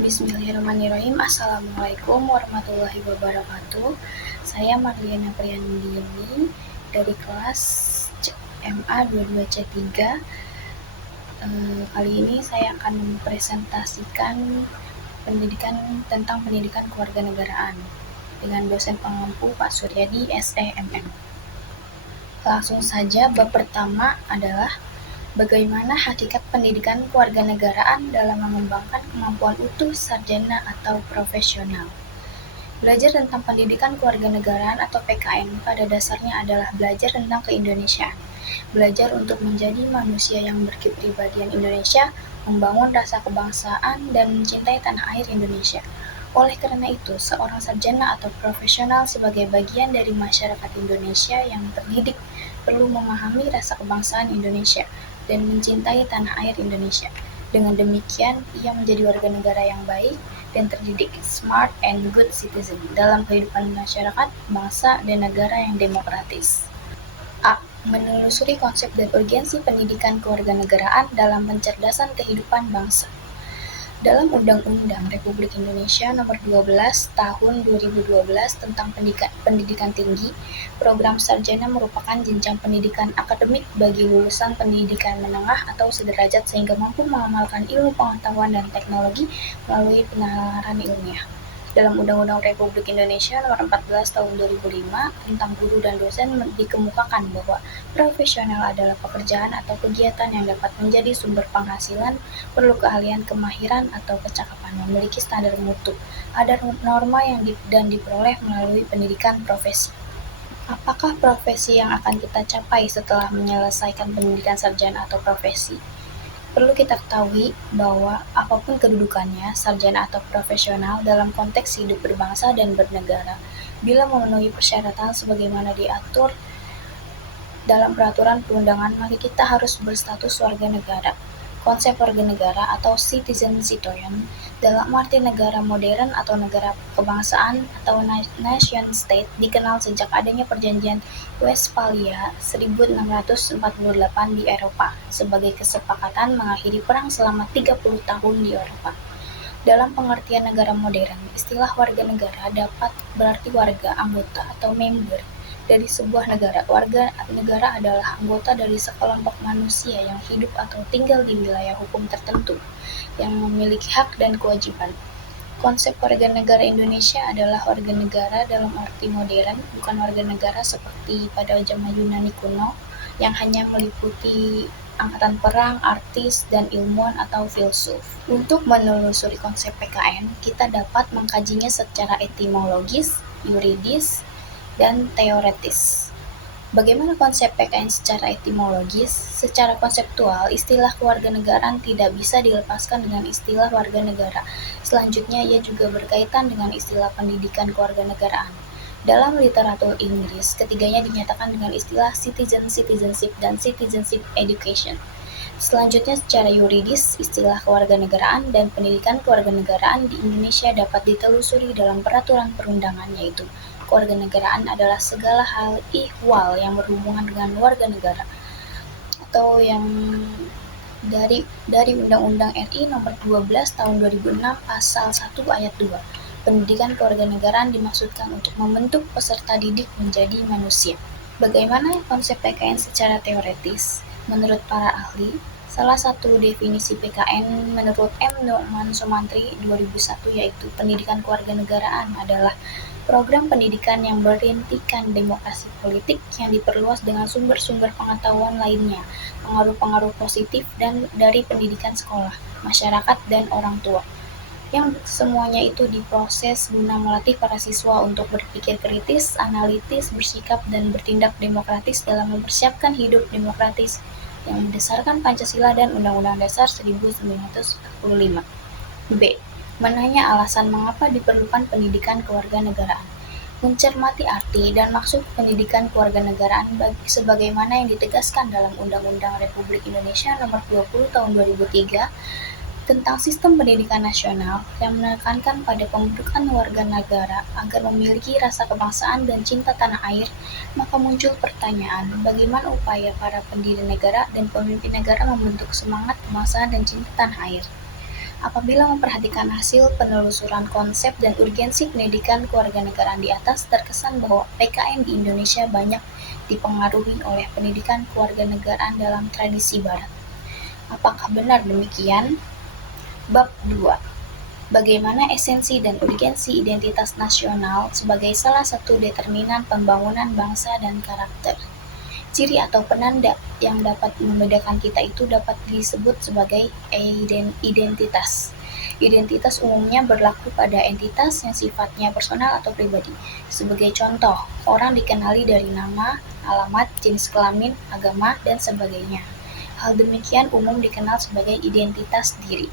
Bismillahirrahmanirrahim. Assalamualaikum warahmatullahi wabarakatuh. Saya Marliana Priyandiani dari kelas MA 22C3. Kali ini saya akan mempresentasikan tentang pendidikan kewarganegaraan dengan dosen pengampu Pak Suryadi SEMM. Langsung saja, bab pertama adalah bagaimana hakikat pendidikan kewarganegaraan dalam mengembangkan kemampuan utuh sarjana atau profesional. Belajar tentang pendidikan kewarganegaraan atau PKN pada dasarnya adalah belajar tentang keindonesiaan. Belajar untuk menjadi manusia yang berkepribadian Indonesia, membangun rasa kebangsaan, dan mencintai tanah air Indonesia. Oleh karena itu, seorang sarjana atau profesional sebagai bagian dari masyarakat Indonesia yang terdidik perlu memahami rasa kebangsaan Indonesia dan mencintai tanah air Indonesia. Dengan demikian, ia menjadi warga negara yang baik dan terdidik, smart and good citizen dalam kehidupan masyarakat, bangsa, dan negara yang demokratis. A. Menelusuri konsep dan urgensi pendidikan kewarganegaraan dalam pencerdasan kehidupan bangsa. Dalam Undang-Undang Republik Indonesia Nomor 12 Tahun 2012 tentang Pendidikan Tinggi, program sarjana merupakan jenjang pendidikan akademik bagi lulusan pendidikan menengah atau sederajat sehingga mampu mengamalkan ilmu pengetahuan dan teknologi melalui penalaran ilmiah. Dalam Undang-Undang Republik Indonesia Nomor 14 Tahun 2005 tentang guru dan dosen dikemukakan bahwa profesional adalah pekerjaan atau kegiatan yang dapat menjadi sumber penghasilan, perlu keahlian, kemahiran, atau kecakapan, memiliki standar mutu. Ada norma yang diperoleh melalui pendidikan profesi. Apakah profesi yang akan kita capai setelah menyelesaikan pendidikan sarjana atau profesi? Perlu kita ketahui bahwa apapun kedudukannya, sarjana atau profesional dalam konteks hidup berbangsa dan bernegara, bila memenuhi persyaratan sebagaimana diatur dalam peraturan perundangan, maka kita harus berstatus warga negara. Konsep warga negara atau citizenship dalam arti negara modern atau negara kebangsaan atau nation state dikenal sejak adanya perjanjian Westphalia 1648 di Eropa sebagai kesepakatan mengakhiri perang selama 30 tahun di Eropa. Dalam pengertian negara modern, istilah warga negara dapat berarti warga, anggota, atau member dari sebuah negara. Warga negara adalah anggota dari sekelompok manusia yang hidup atau tinggal di wilayah hukum tertentu, yang memiliki hak dan kewajiban. Konsep warga negara Indonesia adalah warga negara dalam arti modern, bukan warga negara seperti pada zaman Yunani kuno, yang hanya meliputi angkatan perang, artis, dan ilmuwan atau filsuf. Untuk menelusuri konsep PKN, kita dapat mengkajinya secara etimologis, yuridis, dan teoretis. Bagaimana konsep PKN secara etimologis? Secara konseptual, istilah kewarganegaraan tidak bisa dilepaskan dengan istilah warga negara. Selanjutnya, ia juga berkaitan dengan istilah pendidikan kewarganegaraan. Dalam literatur Inggris, ketiganya dinyatakan dengan istilah citizenship, dan citizenship education. Selanjutnya, secara yuridis, istilah kewarganegaraan dan pendidikan kewarganegaraan di Indonesia dapat ditelusuri dalam peraturan perundangan, yaitu kewarganegaraan adalah segala hal ihwal yang berhubungan dengan warga negara, atau yang dari Undang-Undang RI Nomor 12 Tahun 2006 Pasal 1 Ayat 2. Pendidikan kewarganegaraan dimaksudkan untuk membentuk peserta didik menjadi manusia. Bagaimana konsep PKN secara teoretis? Menurut para ahli, salah satu definisi PKN menurut M. Nu'man Sumantri 2001 yaitu pendidikan kewarganegaraan adalah program pendidikan yang berintikan demokrasi politik yang diperluas dengan sumber-sumber pengetahuan lainnya, pengaruh-pengaruh positif dan dari pendidikan sekolah, masyarakat, dan orang tua, yang semuanya itu diproses guna melatih para siswa untuk berpikir kritis, analitis, bersikap, dan bertindak demokratis dalam mempersiapkan hidup demokratis yang berdasarkan Pancasila dan Undang-Undang Dasar 1945. B. Menanya alasan mengapa diperlukan pendidikan kewarganegaraan. Mencermati arti dan maksud pendidikan kewarganegaraan sebagaimana yang ditegaskan dalam Undang-Undang Republik Indonesia Nomor 20 Tahun 2003 tentang Sistem Pendidikan Nasional yang menekankan pada pembentukan warga negara agar memiliki rasa kebangsaan dan cinta tanah air, maka muncul pertanyaan, bagaimana upaya para pendiri negara dan pemimpin negara membentuk semangat kebangsaan dan cinta tanah air? Apabila memperhatikan hasil penelusuran konsep dan urgensi pendidikan kewarganegaraan di atas, terkesan bahwa PKN di Indonesia banyak dipengaruhi oleh pendidikan kewarganegaraan dalam tradisi Barat. Apakah benar demikian? Bab 2. Bagaimana esensi dan urgensi identitas nasional sebagai salah satu determinan pembangunan bangsa dan karakter. Ciri atau penanda yang dapat membedakan kita itu dapat disebut sebagai identitas. Identitas umumnya berlaku pada entitas yang sifatnya personal atau pribadi. Sebagai contoh, orang dikenali dari nama, alamat, jenis kelamin, agama, dan sebagainya. Hal demikian umum dikenal sebagai identitas diri.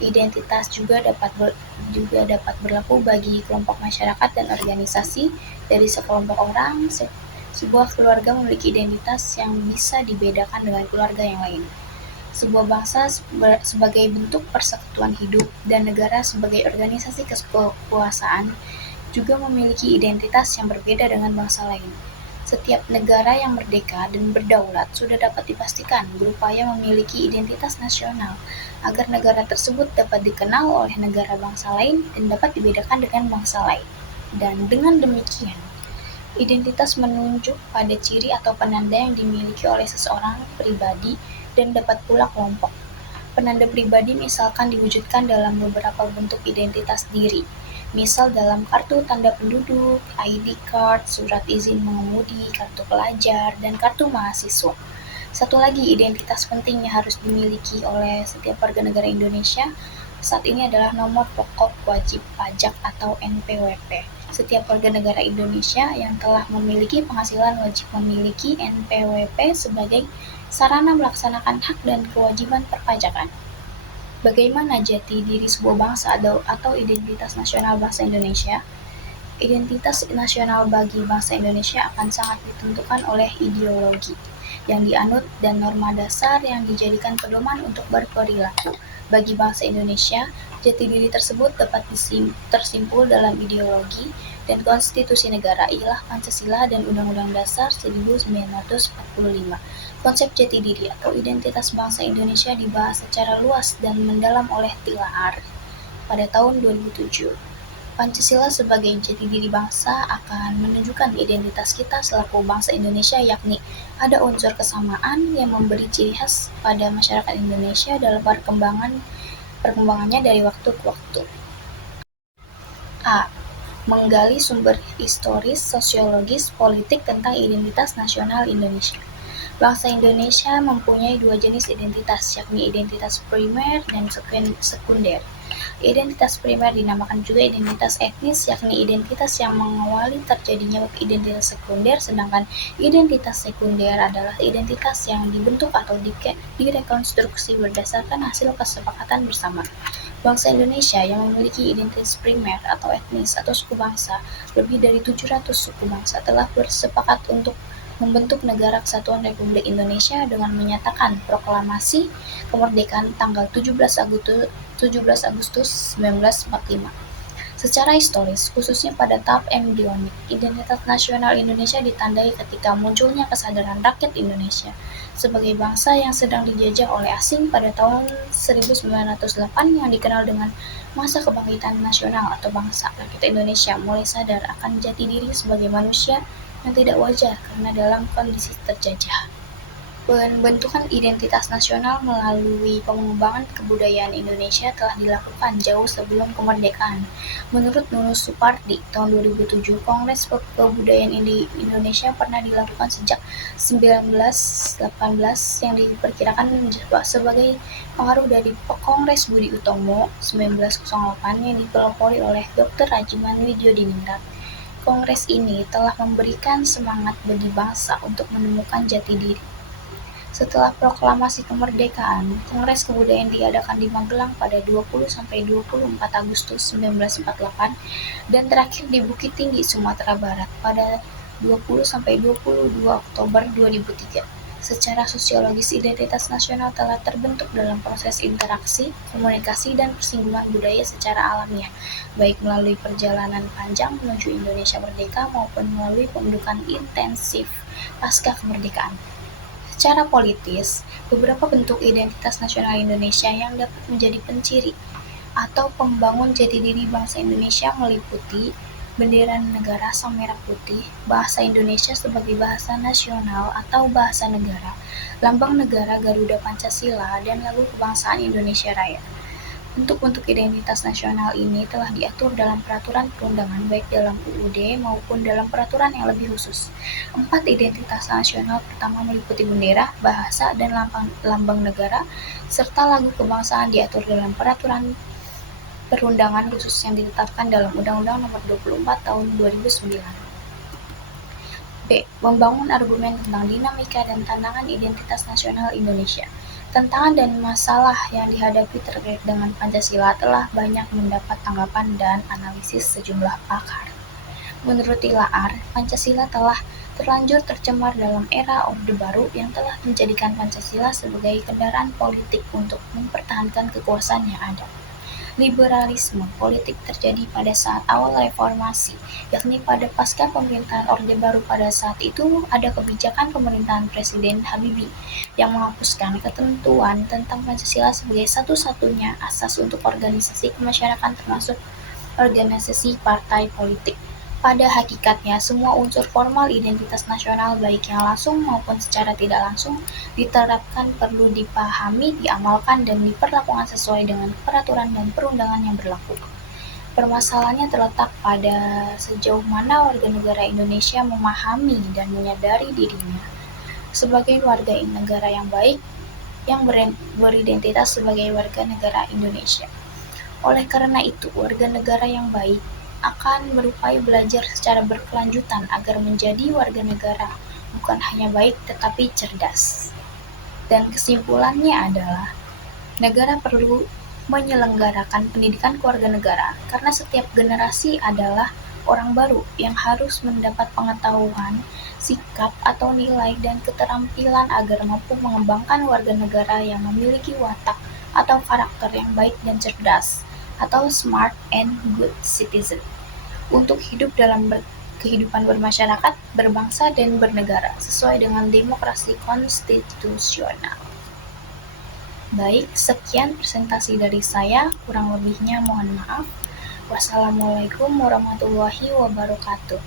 Identitas juga dapat berlaku bagi kelompok masyarakat dan organisasi. Dari sekelompok orang, sebuah keluarga memiliki identitas yang bisa dibedakan dengan keluarga yang lain. Sebuah bangsa sebagai bentuk persekutuan hidup dan negara sebagai organisasi kekuasaan juga memiliki identitas yang berbeda dengan bangsa lain. Setiap negara yang merdeka dan berdaulat sudah dapat dipastikan berupaya memiliki identitas nasional agar negara tersebut dapat dikenal oleh negara bangsa lain dan dapat dibedakan dengan bangsa lain. Dan dengan demikian, identitas menunjuk pada ciri atau penanda yang dimiliki oleh seseorang pribadi dan dapat pula kelompok. Penanda pribadi misalkan diwujudkan dalam beberapa bentuk identitas diri, misal dalam kartu tanda penduduk, ID card, surat izin mengemudi, kartu pelajar, dan kartu mahasiswa. Satu lagi identitas penting yang harus dimiliki oleh setiap warga negara Indonesia saat ini adalah nomor pokok wajib pajak atau NPWP. Setiap warga negara Indonesia yang telah memiliki penghasilan wajib memiliki NPWP sebagai sarana melaksanakan hak dan kewajiban perpajakan. Bagaimana jati diri sebuah bangsa atau identitas nasional bangsa Indonesia? Identitas nasional bagi bangsa Indonesia akan sangat ditentukan oleh ideologi yang dianut dan norma dasar yang dijadikan pedoman untuk berperilaku. Bagi bangsa Indonesia, jati diri tersebut dapat tersimpul dalam ideologi dan konstitusi negara ialah Pancasila dan Undang-Undang Dasar 1945. Konsep jati diri atau identitas bangsa Indonesia dibahas secara luas dan mendalam oleh Tilaar pada tahun 2007. Pancasila sebagai jati diri bangsa akan menunjukkan identitas kita selaku bangsa Indonesia, yakni ada unsur kesamaan yang memberi ciri khas pada masyarakat Indonesia dalam perkembangannya dari waktu ke waktu. A. Menggali sumber historis, sosiologis, politik tentang identitas nasional Indonesia. Bangsa Indonesia mempunyai dua jenis identitas, yakni identitas primer dan sekunder. Identitas primer dinamakan juga identitas etnis, yakni identitas yang mengawali terjadinya identitas sekunder, sedangkan identitas sekunder adalah identitas yang dibentuk atau direkonstruksi berdasarkan hasil kesepakatan bersama. Bangsa Indonesia yang memiliki identitas primer atau etnis atau suku bangsa, lebih dari 700 suku bangsa telah bersepakat untuk membentuk Negara Kesatuan Republik Indonesia dengan menyatakan proklamasi kemerdekaan tanggal 17 Agustus 1945. Secara historis, khususnya pada tahap embrionik, identitas nasional Indonesia ditandai ketika munculnya kesadaran rakyat Indonesia sebagai bangsa yang sedang dijajah oleh asing pada tahun 1908 yang dikenal dengan masa kebangkitan nasional atau bangsa rakyat Indonesia mulai sadar akan jati diri sebagai manusia yang tidak wajar karena dalam kondisi terjajah. Pembentukan identitas nasional melalui pengembangan kebudayaan Indonesia telah dilakukan jauh sebelum kemerdekaan. Menurut Nunus Supardi, tahun 2007, Kongres Kebudayaan Indonesia pernah dilakukan sejak 1918 yang diperkirakan sebagai pengaruh dari Kongres Budi Utomo 1908 yang dipelopori oleh Dr. Rajiman Widyodiningrat. Kongres ini telah memberikan semangat bagi bangsa untuk menemukan jati diri. Setelah proklamasi kemerdekaan, Kongres Kebudayaan diadakan di Magelang pada 20–24 Agustus 1948 dan terakhir di Bukit Tinggi, Sumatera Barat pada 20–22 Oktober 2003. Secara sosiologis, identitas nasional telah terbentuk dalam proses interaksi, komunikasi, dan persinggungan budaya secara alamiah, baik melalui perjalanan panjang menuju Indonesia merdeka maupun melalui pembentukan intensif pasca kemerdekaan. Secara politis, beberapa bentuk identitas nasional Indonesia yang dapat menjadi penciri atau pembangun jati diri bangsa Indonesia meliputi bendera negara sang merah putih, bahasa Indonesia sebagai bahasa nasional atau bahasa negara, lambang negara Garuda Pancasila, dan lagu kebangsaan Indonesia Raya. Bentuk-bentuk identitas nasional ini telah diatur dalam peraturan perundangan baik dalam UUD maupun dalam peraturan yang lebih khusus. 4 identitas nasional pertama meliputi bendera, bahasa, dan lambang negara, serta lagu kebangsaan diatur dalam peraturan perundangan khusus yang ditetapkan dalam Undang-Undang Nomor 24 Tahun 2009. B. Membangun argumen tentang dinamika dan tantangan identitas nasional Indonesia. Tantangan dan masalah yang dihadapi terkait dengan Pancasila telah banyak mendapat tanggapan dan analisis sejumlah pakar. Menurut Tilaar, Pancasila telah terlanjur tercemar dalam era Orde Baru yang telah menjadikan Pancasila sebagai kendaraan politik untuk mempertahankan kekuasaan yang ada. Liberalisme politik terjadi pada saat awal reformasi, yakni pada pasca pemerintahan Orde Baru. Pada saat itu ada kebijakan pemerintahan Presiden Habibie yang menghapuskan ketentuan tentang Pancasila sebagai satu-satunya asas untuk organisasi kemasyarakatan termasuk organisasi partai politik. Pada hakikatnya, semua unsur formal identitas nasional baik yang langsung maupun secara tidak langsung diterapkan, perlu dipahami, diamalkan, dan diperlakukan sesuai dengan peraturan dan perundangan yang berlaku. Permasalahannya terletak pada sejauh mana warga negara Indonesia memahami dan menyadari dirinya sebagai warga negara yang baik yang beridentitas sebagai warga negara Indonesia. Oleh karena itu, warga negara yang baik akan berupaya belajar secara berkelanjutan agar menjadi warga negara bukan hanya baik tetapi cerdas. Dan kesimpulannya adalah negara perlu menyelenggarakan pendidikan kewarganegaraan karena setiap generasi adalah orang baru yang harus mendapat pengetahuan, sikap atau nilai dan keterampilan agar mampu mengembangkan warga negara yang memiliki watak atau karakter yang baik dan cerdas atau smart and good citizen untuk hidup dalam kehidupan bermasyarakat, berbangsa, dan bernegara sesuai dengan demokrasi konstitusional. Baik, sekian presentasi dari saya, kurang lebihnya mohon maaf. Wassalamualaikum warahmatullahi wabarakatuh.